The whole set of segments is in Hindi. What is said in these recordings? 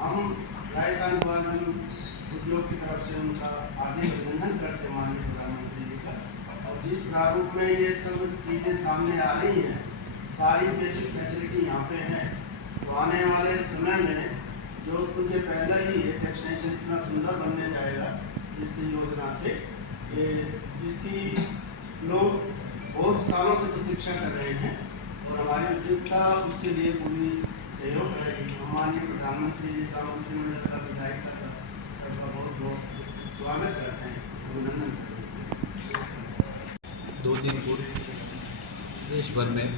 हम राजस्थान भवन उद्योग की तरफ से उनका हार्दिक अभिनंदन करते हैं माननीय प्रधानमंत्री जी का। और जिस प्रारूप में ये सब चीज़ें सामने आ रही हैं, सारी बेसिक फैसिलिटी यहाँ पे हैं, तो आने वाले समय में जोधपुर के पहले ही एक एक्सटेंशन इतना सुंदर बनने जाएगा इस योजना से, जिसकी लोग बहुत सालों से प्रतीक्षा कर रहे हैं और हमारी उद्योगता उसके लिए पूरी सहयोग करेगी। हम माननीय प्रधानमंत्री जी का, मंत्रिमंडल का, विधायक का सबका बहुत बहुत स्वागत करते हैं, अभिनंदन करते हैं। 2 दिन पूर्व देश भर में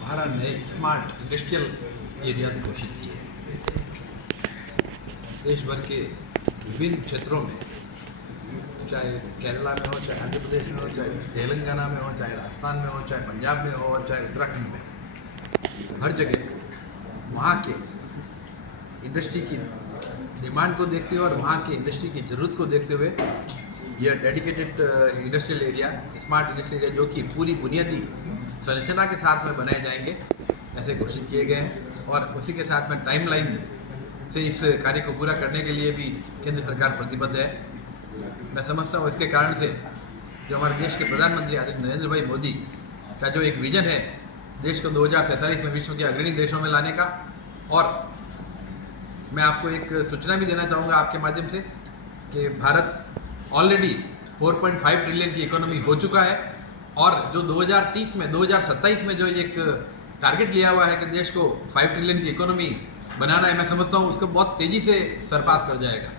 12 नए स्मार्ट इंडस्ट्रियल एरिया घोषित किए हैं। देश भर के विभिन्न क्षेत्रों में, चाहे केरला में हो, चाहे आंध्र प्रदेश में हो, चाहे तेलंगाना में हो, चाहे राजस्थान में हो, चाहे पंजाब में हो और चाहे उत्तराखंड में, हर जगह वहाँ के इंडस्ट्री की डिमांड को देखते हुए और वहाँ के इंडस्ट्री की ज़रूरत को देखते हुए यह dedicated industrial area, smart industrial area जो कि पूरी बुनियादी संरचना के साथ में बनाए जाएंगे, ऐसे घोषित किए गए हैं। और उसी के साथ में टाइमलाइन से इस कार्य को पूरा करने के लिए भी केंद्र सरकार प्रतिबद्ध है। मैं समझता हूँ इसके कारण से जो हमारे देश के प्रधानमंत्री आदरणीय नरेंद्र भाई मोदी का जो एक विजन है देश को 2047 में विश्व के अग्रणी देशों में लाने का, और मैं आपको एक सूचना भी देना चाहूँगा आपके माध्यम से कि भारत ऑलरेडी 4.5 ट्रिलियन की इकोनॉमी हो चुका है, और जो 2027 में जो एक टारगेट लिया हुआ है कि देश को 5 ट्रिलियन की इकोनॉमी बनाना है, मैं समझता हूँ उसको बहुत तेज़ी से सरपास कर जाएगा।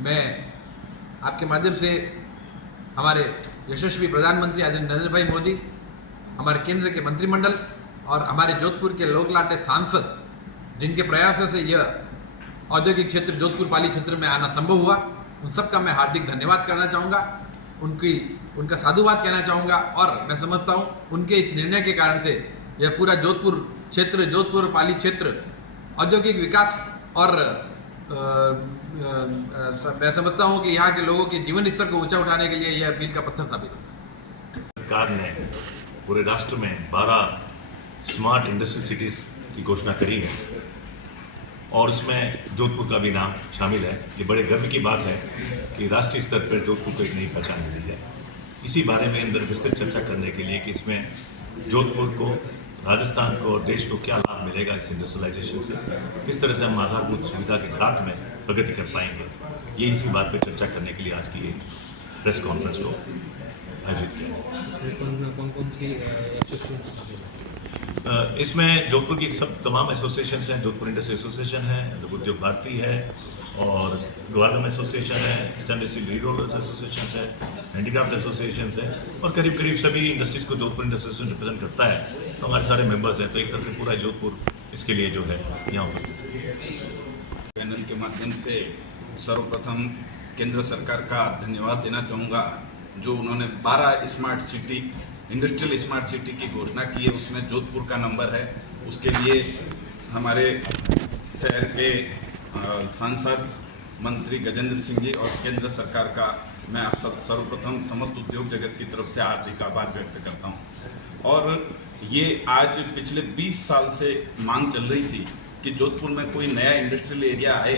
मैं आपके माध्यम से हमारे यशस्वी प्रधानमंत्री आदरणीय नरेंद्र भाई मोदी, हमारे केंद्र के मंत्रिमंडल और हमारे जोधपुर के लोकलाटे सांसद, जिनके प्रयासों से यह औद्योगिक क्षेत्र जोधपुर पाली क्षेत्र में आना संभव हुआ, उन सबका मैं हार्दिक धन्यवाद करना चाहूँगा, उनका साधुवाद कहना चाहूँगा। और मैं समझता हूँ उनके इस निर्णय के कारण से यह पूरा जोधपुर क्षेत्र, जोधपुर पाली क्षेत्र औद्योगिक विकास और मैं समझता हूँ कि यहाँ के लोगों के जीवन स्तर को ऊंचा उठाने के लिए यह मील का पत्थर साबित होगा। सरकार ने पूरे राष्ट्र में 12 स्मार्ट इंडस्ट्रियल सिटीज़ की घोषणा करी है और इसमें जोधपुर का भी नाम शामिल है। ये बड़े गर्व की बात है कि राष्ट्रीय स्तर पर जोधपुर को एक नई पहचान मिली है। इसी बारे में अंदर विस्तृत चर्चा करने के लिए कि इसमें जोधपुर को, राजस्थान को और देश को क्या लाभ मिलेगा इस इंडस्ट्रियलाइजेशन से, किस तरह से हम आधारभूत सुविधा के साथ में प्रगति कर पाएंगे, ये इसी बात पर चर्चा करने के लिए आज की प्रेस कॉन्फ्रेंस को आयोजित किया। कौन सी इसमें जोधपुर की तमाम एसोसिएशन हैं। जोधपुर इंडस्ट्री एसोसिएशन है, उद्योग भारती है और ग्वादम एसोसिएशन है, स्टैंड स्टील रीरोलर्स एसोसिएशन है, हैंडीक्राफ्ट एसोसिएशन है और करीब करीब सभी इंडस्ट्रीज को जोधपुर इंडस्ट्री एसोसिएशन रिप्रेजेंट करता है। तो हमारे सारे मेंबर्स हैं, तो एक तरह से पूरा जोधपुर इसके लिए जो है यहाँ उपस्थित है। चैनल के माध्यम से सर्वप्रथम केंद्र सरकार का धन्यवाद देना चाहूँगा, जो उन्होंने 12 smart city, industrial smart city की घोषणा की है, उसमें जोधपुर का नंबर है। उसके लिए हमारे शहर के सांसद मंत्री गजेंद्र सिंह जी और केंद्र सरकार का मैं आप सब सर्वप्रथम समस्त उद्योग जगत की तरफ से हार्दिक आभार व्यक्त करता हूं। और ये आज पिछले 20 साल से मांग चल रही थी कि जोधपुर में कोई नया इंडस्ट्रियल एरिया आए,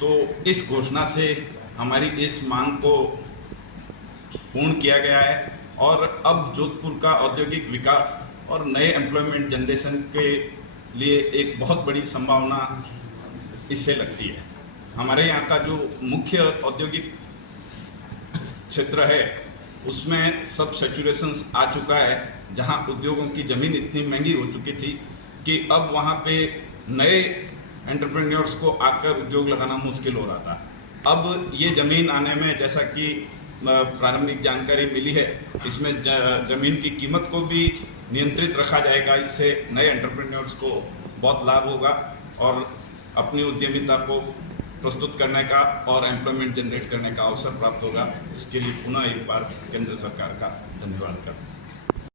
तो इस घोषणा से हमारी इस मांग को पूर्ण किया गया है और अब जोधपुर का औद्योगिक विकास और नए एम्प्लॉयमेंट जनरेशन के लिए एक बहुत बड़ी संभावना इससे लगती है। हमारे यहाँ का जो मुख्य औद्योगिक क्षेत्र है उसमें सब सैचुरेशंस आ चुका है, जहाँ उद्योगों की ज़मीन इतनी महंगी हो चुकी थी कि अब वहाँ पे नए एंटरप्रेन्योर्स को आकर उद्योग लगाना मुश्किल हो रहा था। अब ये ज़मीन आने में, जैसा कि प्रारंभिक जानकारी मिली है, इसमें ज़मीन की कीमत को भी नियंत्रित रखा जाएगा। इससे नए एंटरप्रेन्योर्स को बहुत लाभ होगा और अपनी उद्यमिता को प्रस्तुत करने का और एम्प्लॉयमेंट जनरेट करने का अवसर प्राप्त होगा। इसके लिए पुनः एक बार केंद्र सरकार का धन्यवाद करता हूँ।